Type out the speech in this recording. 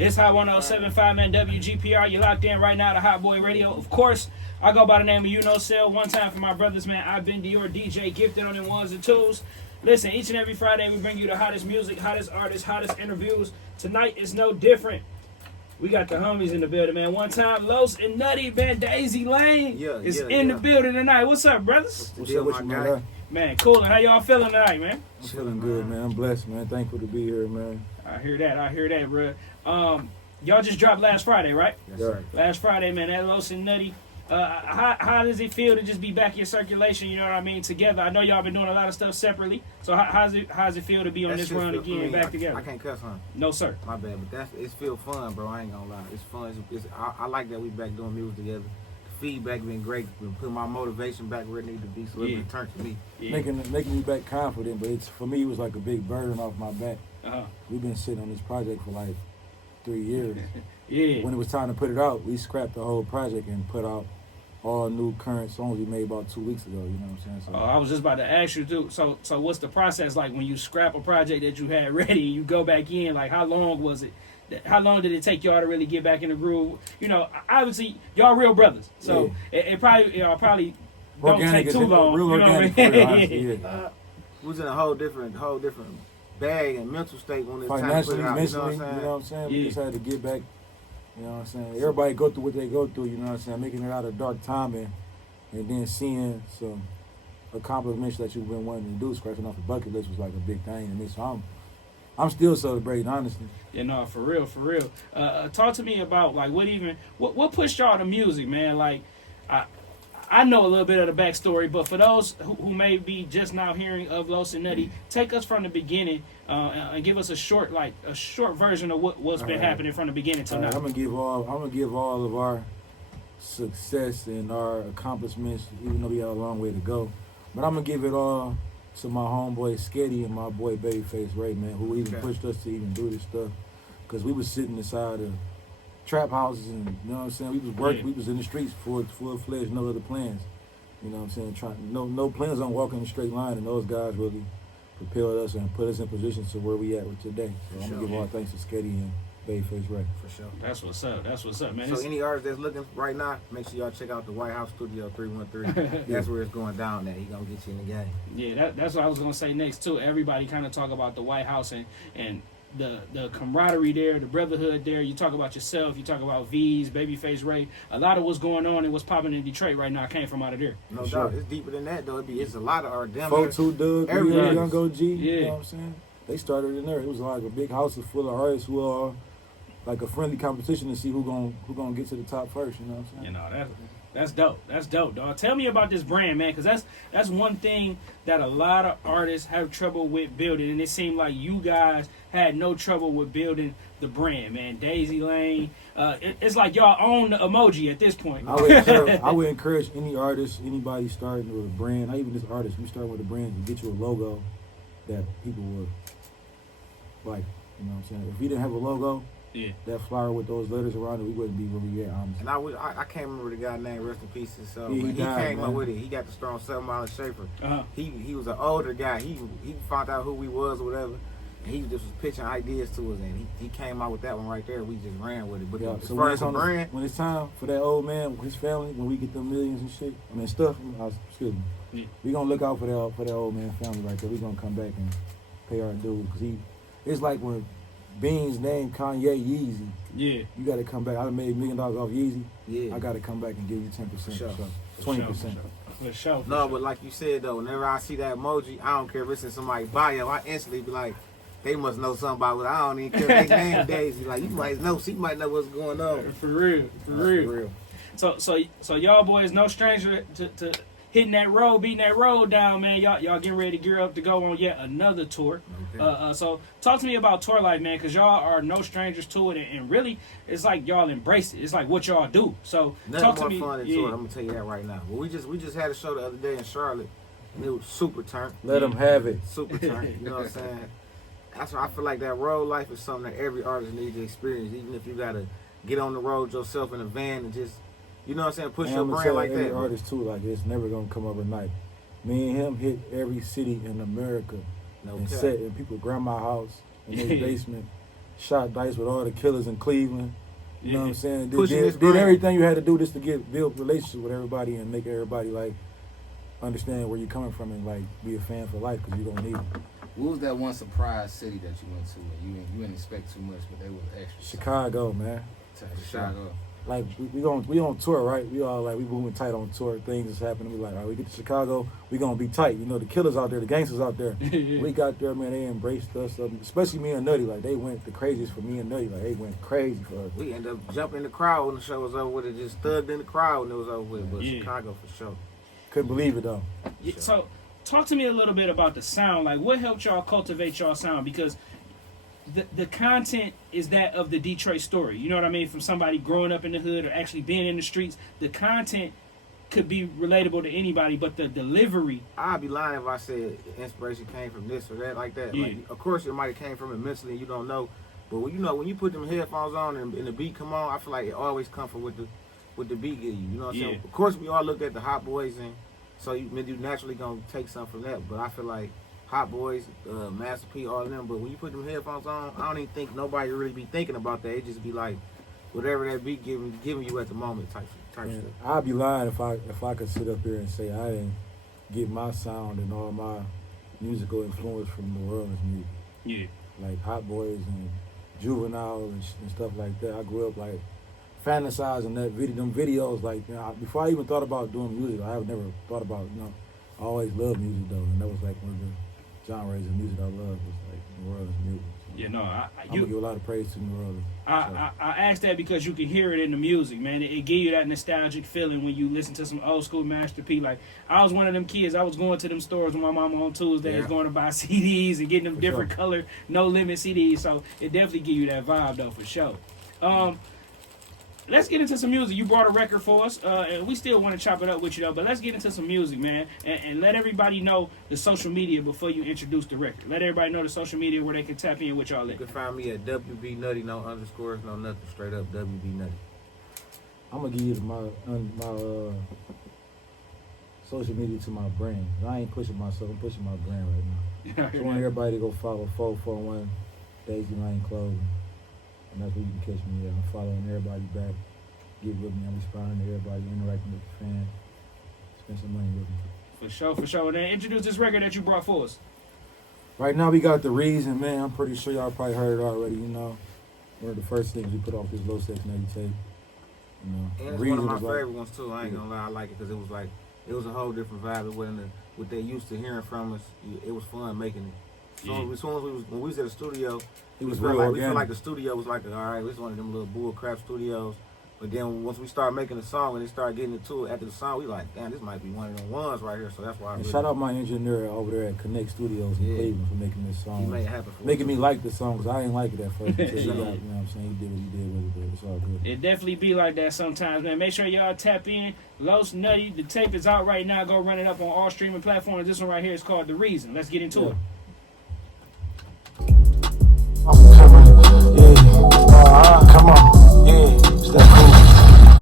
It's Hot 107.5, man, WGPR. You're locked in right now to Hot Boy Radio. Of course, I go by the name of Uknowcell. One time for my brothers, man, I've been your DJ, gifted on them ones and twos. Listen, each and every Friday we bring you the hottest music, hottest artists, hottest interviews. Tonight is no different. We got the homies in the building, man. One time, Los Nutty, man, Daisy Lane is in the building tonight. What's up, brothers? What's up with you, man? Man, cool. And how y'all feeling tonight, man? I'm feeling good, man. I'm blessed, man. Thankful to be here, man. I hear that, bro. Y'all just dropped last Friday, right? Yes, sir. Last Friday, man. That Los Nutty. How does it feel to just be back in circulation? You know what I mean? Together. I know y'all been doing a lot of stuff separately. So how's it feel to be on this run again, back together? I can't cuss, huh? No, sir. My bad, but it's feel fun, bro. I ain't gonna lie. It's fun. I like that we back doing music together. The feedback been great. Been putting my motivation back where it needs to be, so it's been turned to me. Yeah. Making me back confident, but for me it was like a big burden off my back. We've been sitting on this project for like 3 years. Yeah. When it was time to put it out, we scrapped the whole project and put out all new current songs we made about 2 weeks ago. You know what I'm saying? So, I was just about to ask you too. So what's the process like when you scrap a project that you had ready and you go back in? Like, how long was it? How long did it take y'all to really get back in the groove? You know, obviously y'all real brothers, so it probably don't take too long. Real you know organic what I mean? honestly, We was in a whole different bag and mental state when it's time to financially, put it out. mentally, you know what I'm saying? We just had to get back. You know what I'm saying? Everybody go through what they go through, you know what I'm saying? Making it out of dark time and then seeing some accomplishments that you've been wanting to do, scratching off the bucket list was like a big thing to me. So I'm still celebrating, honestly. Yeah, no, for real. Talk to me about like what pushed y'all to music, man? Like, I know a little bit of the backstory, but for those who may be just now hearing of Los Nutty, take us from the beginning and give us a short version of what's been happening from the beginning till now. I'm gonna give all of our success and our accomplishments, even though we got a long way to go. But I'm gonna give it all to my homeboy Sketty and my boy Babyface Ray, man, who even pushed us to even do this stuff. Cause we was sitting inside of trap houses and, you know what I'm saying, we was working, we was in the streets full-fledged, no other plans. You know what I'm saying, no plans on walking in a straight line, and those guys really propelled us and put us in position to where we at with today. So I'm gonna give all thanks to Sketty and Babyface Ray. For sure. That's what's up, man. So any artist that's looking right now, make sure y'all check out the White House Studio 313. That's where it's going down at. He gonna get you in the game. Yeah, that's what I was gonna say next too. Everybody kind of talk about the White House and the camaraderie there, the brotherhood there. You talk about yourself, you talk about Veeze, Babyface Ray. A lot of what's going on and what's popping in Detroit right now came from out of there. No doubt. It's deeper than that though. It's a lot of art. Dugg, everybody Young OG, yeah. You know what I'm saying? They started in there. It was like a big house full of artists who are like a friendly competition to see who gonna get to the top first, you know what I'm saying? You know, that's dope. That's dope, dog. Tell me about this brand, man, because that's one thing that a lot of artists have trouble with building, and it seemed like you guys had no trouble with building the brand, man. Daisy Lane, it's like y'all own the emoji at this point. I would encourage any artist, anybody starting with a brand, not even just artists, we start with a brand to get you a logo that people would like, you know what I'm saying? If we didn't have a logo, that flyer with those letters around it, we wouldn't be where we at, honestly. And I can't remember the guy name, rest in peace. So he came up with it. He got the strong 7 Mile Schaefer. He was an older guy. He found out who we was or whatever. And he just was pitching ideas to us, and he came out with that one right there. We just ran with it. But as far as the brand, when it's time for that old man, his family, when we get them millions and shit, excuse me, we gonna look out for that old man family right there. We gonna come back and pay our dues, because it's like when Beans named Kanye Yeezy. Yeah. You got to come back. I done made $1 million off Yeezy. Yeah. I got to come back and give you 10%. Sure. 20%. For sure. No, but like you said, though, whenever I see that emoji, I don't care if it's in somebody's bio, I instantly be like, they must know something about it. I don't even care if they name Daisy. Like, you might know, she might know what's going on. For real. So y'all boys, no stranger to hitting that road, beating that road down, man. Y'all getting ready to gear up to go on yet another tour. Okay. So talk to me about tour life, man, because y'all are no strangers to it, and really, it's like y'all embrace it. It's like what y'all do. So talk to me. Nothing more fun than tour. I'm gonna tell you that right now. But we just had a show the other day in Charlotte, and it was super turn. Let them have it. Super turn. You know what I'm saying? That's why I feel like that road life is something that every artist needs to experience, even if you gotta get on the road yourself in a van and just, you know what I'm saying, push your brand like that. Every artist too, like it's never gonna come overnight. Me and him hit every city in America and set in people's grandma's house in their basement, shot dice with all the killers in Cleveland. You know what I'm saying? Did everything you had to do just to build relationship with everybody and make everybody like understand where you're coming from and like be a fan for life because you're gonna need it. What was that one surprise city that you went to and you didn't expect too much, but they was extra? Chicago, man. Chicago. Like we on tour, right? We all like we moving tight on tour. Things is happening. We like, all right, we get to Chicago, we gonna be tight. You know, the killers out there, the gangsters out there. We got there, man. They embraced us, especially me and Nutty. Like they went the craziest for me and Nutty. Like they went crazy for us. We ended up jumping in the crowd when the show was over with. It just thugged in the crowd when it was over with. But Chicago for sure. Couldn't believe it though. Yeah, so talk to me a little bit about the sound. Like what helped y'all cultivate y'all sound? Because the content is that of the Detroit story. You know what I mean? From somebody growing up in the hood or actually being in the streets, the content could be relatable to anybody, but the delivery. I'd be lying if I said inspiration came from this or that like that. Yeah. Like, of course, it might have came from it mentally and you don't know. But when you put them headphones on and the beat come on, I feel like it always comes from what the beat give you. You know what I'm saying? Of course, we all looked at the Hot Boys, and so you naturally gonna take something from that. But I feel like Hot Boys, Master P, all of them. But when you put them headphones on, I don't even think nobody really be thinking about that. It just be like whatever that beat giving you at the moment type stuff. I'd be lying if I could sit up here and say I didn't get my sound and all my musical influence from New Orleans music. Yeah. Like Hot Boys and Juvenile and stuff like that. I grew up like fantasizing them videos. Like before I even thought about doing music, I have never thought about I always loved music though, and that was like one of the genres of music I loved was like New Orleans music. So Yeah, no, I'm gonna give a lot of praise to New Orleans. I asked that because you can hear it in the music, man. It give you that nostalgic feeling when you listen to some old school Master P. Like I was one of them kids. I was going to them stores with my mama on Tuesdays, going to buy CDs and getting them different color, no limit CDs. So it definitely give you that vibe though, for sure. Let's get into some music. You brought a record for us, and we still want to chop it up with you though. But let's get into some music, man, and let everybody know the social media before you introduce the record. Let everybody know the social media where they can tap in with y'all You at. can find me at WB Nutty, no underscores, no nothing, straight up WB Nutty. I'm gonna give you my social media to my brand. I ain't pushing myself. I'm pushing my brand right now. I want everybody to go follow 441 Daisy Lane Clothing. And that's where you can catch me at. I'm following everybody back. Get with me. I'm responding to everybody, interacting with the fans. Spend some money with me. For sure, for sure. And then introduce this record that you brought for us. Right now we got The Reason, man. I'm pretty sure y'all probably heard it already, One of the first things we put off this Low Sex Nutty tape. And it's one of my favorite ones too. I ain't gonna lie, I like it because it was a whole different vibe. It wasn't what they used to hearing from us. It was fun making it. So when we was at the studio, we felt like the studio was like, all right, this is one of them little bull crap studios. But then once we started making the song and they started getting into it after the song, we like, damn, this might be one of them ones right here. So that's why. Shout out my engineer over there at Connect Studios in Cleveland for making this song. He made it happen for making me like the song because I didn't like it at first. Until he got, you know what I'm saying? He did what he did with it, but it's all good. It definitely be like that sometimes, man. Make sure y'all tap in. Los Nutty, the tape is out right now. Go run it up on all streaming platforms. This one right here is called The Reason. Let's get into it. I'm coming, come on, it's that cool